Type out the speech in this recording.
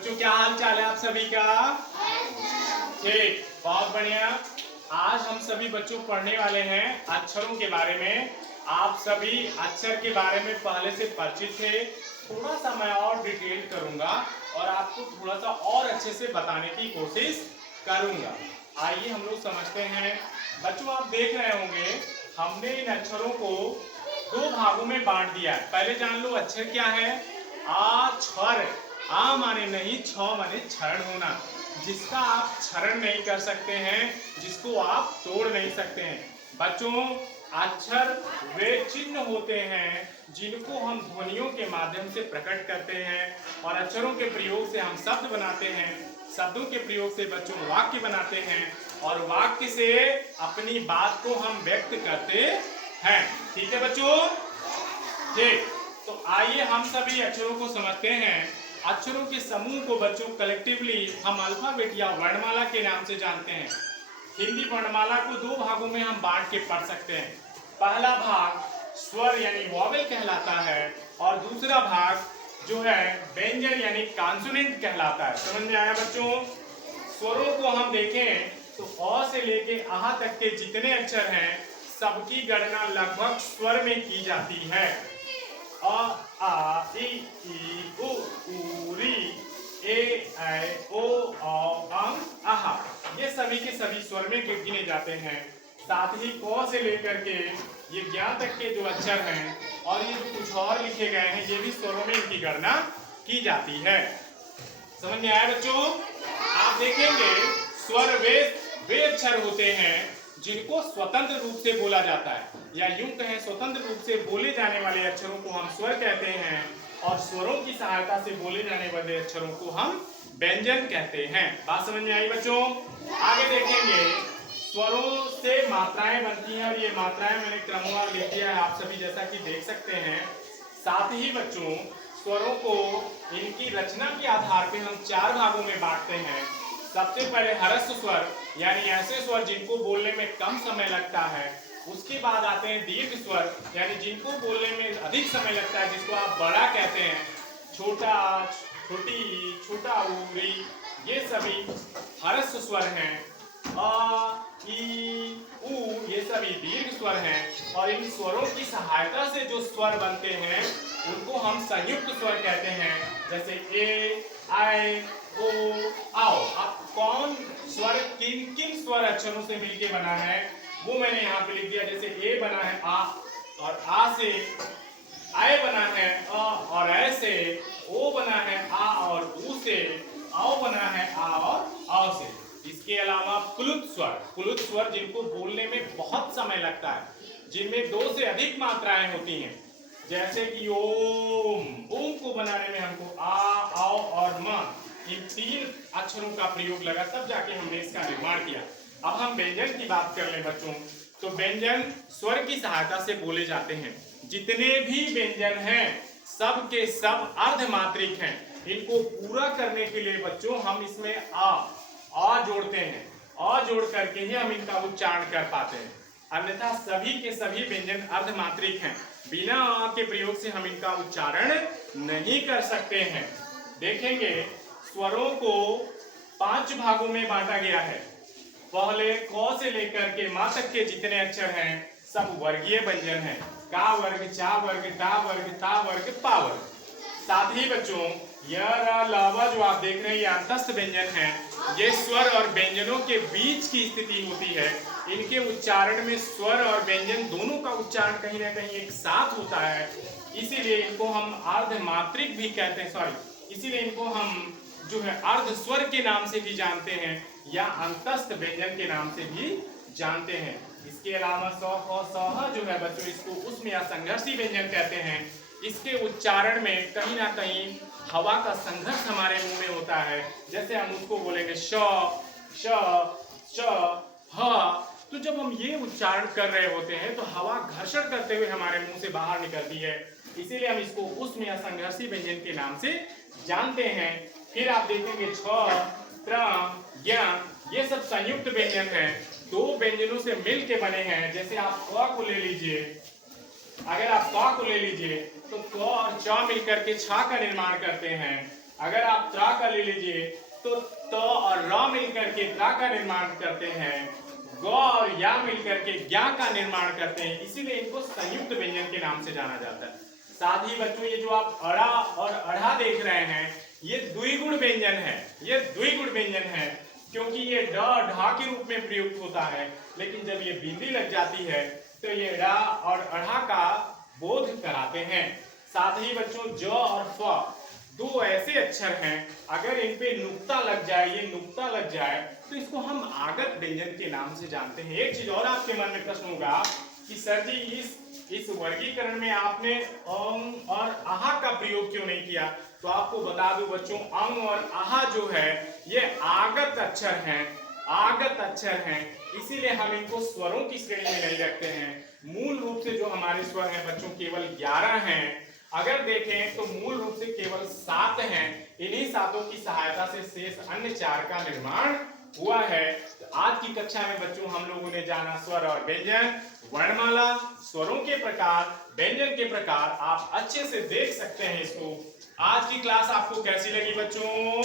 बच्चों क्या हाल चाल है आप सभी का? ठीक, बहुत बढ़िया। आज हम सभी बच्चों पढ़ने वाले हैं अक्षरों के बारे में। आप सभी अक्षर के बारे में पहले से परिचित थे। थोड़ा सा मैं और डिटेल करूंगा और आपको थोड़ा सा और अच्छे से बताने की कोशिश करूंगा। आइए हम लोग समझते हैं। बच्चों आप देख रहे होंगे हमने इन अक्षरों को दो भागों में बांट दिया है। पहले जान लो अक्षर क्या है। आ क्षर, आ माने नहीं, छ माने क्षरण होना, जिसका आप क्षरण नहीं कर सकते हैं, जिसको आप तोड़ नहीं सकते हैं। बच्चों अक्षर वे चिन्ह होते हैं जिनको हम ध्वनियों के माध्यम से प्रकट करते हैं और अक्षरों के प्रयोग से हम शब्द बनाते हैं। शब्दों के प्रयोग से बच्चों वाक्य बनाते हैं और वाक्य से अपनी बात को हम व्यक्त करते हैं। ठीक है बच्चों? ठीक, तो आइए हम सभी अक्षरों को समझते हैं। अक्षरों के समूह को बच्चों कलेक्टिवली हम अल्फाबेट या वर्णमाला के नाम से जानते हैं। हिंदी वर्णमाला को दो भागों में हम बांट के पढ़ सकते हैं। पहला भाग स्वर यानी वॉवेल कहलाता है और दूसरा भाग जो है व्यंजन यानी कॉन्सोनेंट कहलाता है। समझ में आया बच्चों? स्वरों को हम देखें तो अ से लेके आह तक के जितने अक्षर हैं सबकी गणना लगभग स्वर में की जाती है। अ आ इ ई उ री ए ऐ ओ औ आह, ये सभी के सभी स्वर में गिने जाते हैं। साथ ही क से लेकर के ये ज्ञान तक के जो अक्षर हैं और ये जो कुछ और लिखे गए हैं ये भी स्वरों में इनकी गणना की जाती है। समझ में आया बच्चों? आप देखेंगे स्वर वे अक्षर होते हैं जिनको स्वतंत्र रूप से बोला जाता है, या यूं कहें स्वतंत्र रूप से बोले जाने वाले अक्षरों को हम स्वर कहते हैं और स्वरों की सहायता से बोले जाने वाले अक्षरों को हम व्यंजन कहते हैं। बात समझ में आई बच्चों? आगे देखेंगे स्वरों से मात्राएं बनती हैं और ये मात्राएं मैंने क्रमवार लिख दिया है, आप सभी जैसा कि देख सकते हैं। साथ ही बच्चों स्वरों को इनकी रचना के आधार पर हम चार भागों में बांटते हैं। सबसे पहले हरस्व स्वर यानी ऐसे स्वर जिनको बोलने में कम समय लगता है। उसके बाद आते हैं दीर्घ स्वर यानी जिनको बोलने में अधिक समय लगता है, जिसको आप बड़ा कहते हैं। छोटा, छोटी, छोटा ऊरी, ये सभी हरस्व स्वर हैं। अ ई उ ये सभी दीर्घ स्वर हैं और इन स्वरों की सहायता से जो स्वर बनते हैं उनको हम संयुक्त स्वर कहते हैं, जैसे ए, आई, ओ, आओ। अब कौन स्वर किन किन स्वर अक्षरों से मिलके बना है वो मैंने यहाँ पे लिख दिया। जैसे ए बना है आ और आ से, आय बना है अ और ऐ से, ओ बना है आ और ऊ से, आओ बना है आ और आओ से। इसके अलावा प्लुत स्वर जिनको बोलने में बहुत समय लगता है, जिनमें दो से अधिक मात्राएं होती हैं, जैसे कि ओम को बनाने में हमको आ, आओ और म, इन तीन अक्षरों का प्रयोग लगा, तब जाके हमने इसका निर्माण किया। अब हम व्यंजन की बात कर लें बच्चों, तो व्यंजन स्वर की सहायता से बोले जाते हैं। जितने भी व्यंजन हैं सब के सब अर्धमात्रिक हैं। इनको पूरा करने के लिए बच्चों हम इसमें आ जोड़ते हैं। आ जोड़ करके ही हम इनका उच्चारण कर पाते हैं, अन्यथा सभी के सभी व्यंजन अर्धमात्रिक हैं। बिना आ के प्रयोग से हम इनका उच्चारण नहीं कर सकते हैं। देखेंगे स्वरों को 5 भागों में बांटा गया है। पहले क से लेकर के मा तक के जितने अक्षर हैं सब वर्गीय व्यंजन हैं। का वर्ग, चा वर्ग, टा वर्ग, ता वर्ग, पा वर्ग। साथ ही बच्चों य, र, ल, व जो आप देख रहे हैं ये अंतस्थ व्यंजन हैं। ये स्वर और व्यंजनों के बीच की स्थिति होती है। इनके उच्चारण में स्वर और व्यंजन दोनों का उच्चारण कहीं ना कहीं एक साथ होता है, इसीलिए इनको हम अर्धमात्रिक भी कहते हैं। इसीलिए इनको हम जो है अर्ध स्वर के नाम से भी जानते हैं या अंतस्थ व्यंजन के नाम से भी जानते हैं। इसके अलावा स, ह, स, ह जो है बच्चों इसको उष्म या संघर्षी व्यंजन कहते हैं। इसके उच्चारण में कहीं ना कहीं हवा का संघर्ष हमारे मुंह में होता है। जैसे हम उसको बोलेंगे श, श, श, ह, तो जब हम ये उच्चारण कर रहे होते हैं तो हवा घर्षण करते हुए हमारे मुंह से बाहर निकलती है, इसीलिए हम इसको उष्म या संघर्षी व्यंजन के नाम से जानते हैं। फिर आप देखेंगे छ, त्र, ज्ञ, ये सब संयुक्त व्यंजन हैं, दो व्यंजनों से मिल के बने हैं। जैसे आप क को ले लीजिए, अगर आप क को ले लीजिए तो क और च मिलकर के छ का निर्माण करते हैं। अगर आप त्रा का ले लीजिए तो त और र मिलकर के त्रा का निर्माण करते हैं, ग और या मिलकर के ज्ञा का निर्माण करते हैं, इसीलिए इनको संयुक्त व्यंजन के नाम से जाना जाता है। साथ ही बच्चों ये जो आप अड़ा और अढ़ा देख रहे हैं ये द्विगुण व्यंजन है, ये द्विगुण व्यंजन है क्योंकि ये ड ढा के रूप में प्रयुक्त होता है, लेकिन जब ये बिंदी लग जाती है तो ये ड़ा और अढ़ा का बोध कराते हैं। साथ ही बच्चों ज और फ दो ऐसे अक्षर हैं, अगर इन पे नुक्ता लग जाए, ये नुक्ता लग जाए तो इसको हम आगत व्यंजन के नाम से जानते हैं। एक चीज और आपके मन में प्रश्न होगा कि सर जी इस वर्गीकरण में आपने अंग और आहा का प्रयोग क्यों नहीं किया? तो आपको बता दूं बच्चों, अंग और आहा जो है ये आगत अक्षर हैं, आगत अक्षर हैं, इसीलिए हम इनको स्वरों की श्रेणी में नहीं रखते हैं। मूल रूप से जो हमारे स्वर हैं बच्चों केवल 11 हैं, अगर देखें तो मूल रूप से केवल 7 हैं, इन्हीं 7 की सहायता से शेष अन्य 4 का निर्माण हुआ है। तो आज की कक्षा में बच्चों हम लोगों ने जाना स्वर और व्यंजन, वर्णमाला, स्वरों के प्रकार, व्यंजन के प्रकार। आप अच्छे से देख सकते हैं इसको। आज की क्लास आपको कैसी लगी बच्चों?